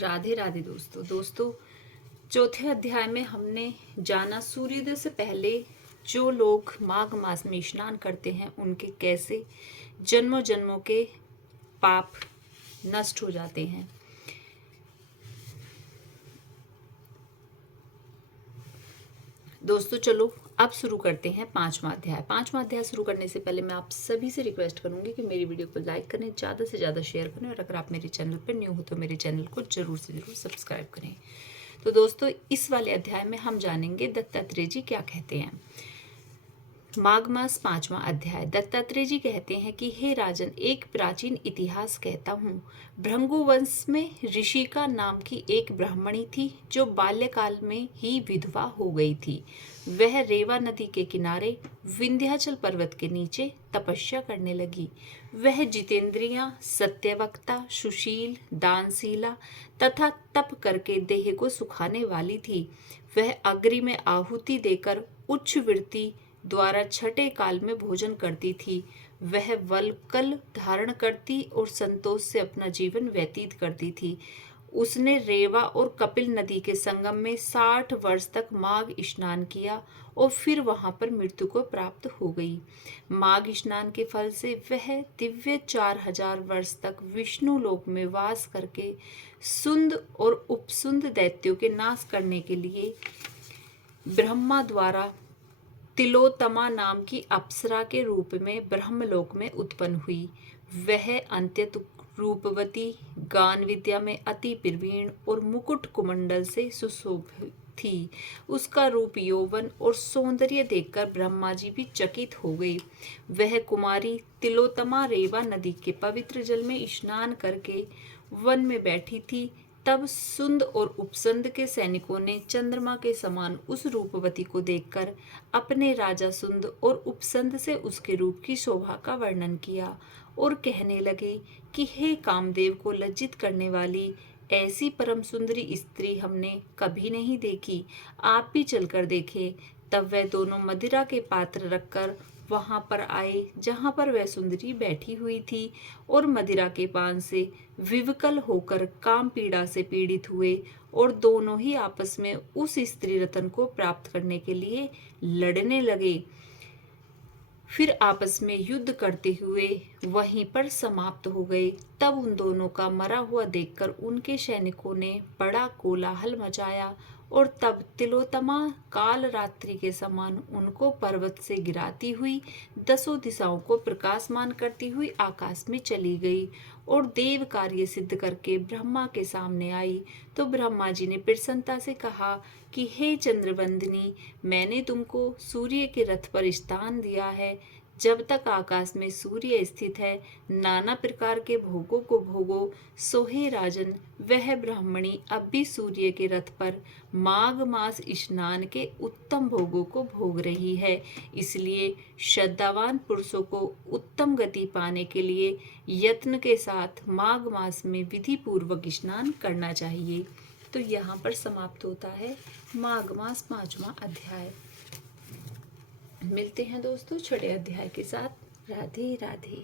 राधे राधे दोस्तों चौथे अध्याय में हमने जाना सूर्योदय से पहले जो लोग माघ मास में स्नान करते हैं उनके कैसे जन्मों जन्मों के पाप नष्ट हो जाते हैं। दोस्तों चलो अब शुरू करते हैं पांचवा अध्याय शुरू करने से पहले मैं आप सभी से रिक्वेस्ट करूंगी कि मेरी वीडियो को लाइक करें, ज़्यादा से ज़्यादा शेयर करें और अगर आप मेरे चैनल पर न्यू हो तो मेरे चैनल को जरूर से जरूर सब्सक्राइब करें। तो दोस्तों इस वाले अध्याय में हम जानेंगे दत्तात्रेय जी क्या कहते हैं। माघ मास पांचवा अध्याय। दत्तात्रेय जी कहते हैं कि हे राजन, एक प्राचीन इतिहास कहता हूँ। भृंगु वंश में ऋषिका नाम की एक ब्राह्मणी थी जो बाल्यकाल में ही विधवा हो गई थी। वह रेवा नदी के किनारे विंध्याचल पर्वत के नीचे तपस्या करने लगी। वह जितेंद्रियां, सत्यवक्ता, सुशील, दानशीला तथा तप करके देह को सुखाने वाली थी। वह अग्नि में आहुति देकर उच्च वृत्ति द्वारा छठे काल में भोजन करती थी। वह वल्कल धारण करती और संतोष से अपना जीवन व्यतीत करती थी। उसने रेवा और कपिल नदी के संगम में 60 वर्ष तक माघ स्नान किया और फिर वहां पर मृत्यु को प्राप्त हो गई। माघ स्नान के फल से वह दिव्य 4000 वर्ष तक विष्णु लोक में वास करके सुंद और उपसुंद दैत्यों के नाश करने के लिए ब्रह्मा द्वारा तिलोत्तमा नाम की अप्सरा के रूप में ब्रह्मलोक में उत्पन्न हुई। वह अत्यंत रूपवती, गान विद्या में अति प्रवीण और मुकुट कुमंडल से सुशोभित थी। उसका रूप, यौवन और सौंदर्य देखकर ब्रह्मा जी भी चकित हो गए। वह कुमारी तिलोत्तमा रेवा नदी के पवित्र जल में स्नान करके वन में बैठी थी। तब सुंद और उपसंद के सैनिकों ने चंद्रमा के समान उस रूपवती को देखकर अपने राजा सुंद और उपसंद से उसके रूप की शोभा का वर्णन किया और कहने लगे कि हे कामदेव को लज्जित करने वाली ऐसी परम सुंदरी स्त्री हमने कभी नहीं देखी। आप भी चलकर देखें। तब वह दोनों मदिरा के पात्र रखकर वहां पर आए जहां पर वह सुंदरी बैठी हुई थी और मदिरा के पान से विवकल होकर काम पीड़ा से पीड़ित हुए और दोनों ही आपस में उस स्त्री रतन को प्राप्त करने के लिए लड़ने लगे। फिर आपस में युद्ध करते हुए वहीं पर समाप्त हो गए। तब उन दोनों का मरा हुआ देखकर उनके सैनिकों ने बड़ा कोलाहल मचाया और तब तिलोत्तमा काल रात्रि के समान उनको पर्वत से गिराती हुई 10 दिशाओं को प्रकाशमान करती हुई आकाश में चली गई और देव कार्य सिद्ध करके ब्रह्मा के सामने आई। तो ब्रह्मा जी ने प्रसन्नता से कहा कि हे चंद्रवंदिनी, मैंने तुमको सूर्य के रथ पर स्थान दिया है। जब तक आकाश में सूर्य स्थित है, नाना प्रकार के भोगों को भोगो। सो हे राजन, वह ब्राह्मणी अब भी सूर्य के रथ पर माघ मास स्नान के उत्तम भोगों को भोग रही है। इसलिए श्रद्धावान पुरुषों को उत्तम गति पाने के लिए यत्न के साथ माघ मास में विधि पूर्वक स्नान करना चाहिए। तो यहाँ पर समाप्त होता है माघ मास पांचवा अध्याय। मिलते हैं दोस्तों छठे अध्याय के साथ। राधे राधे।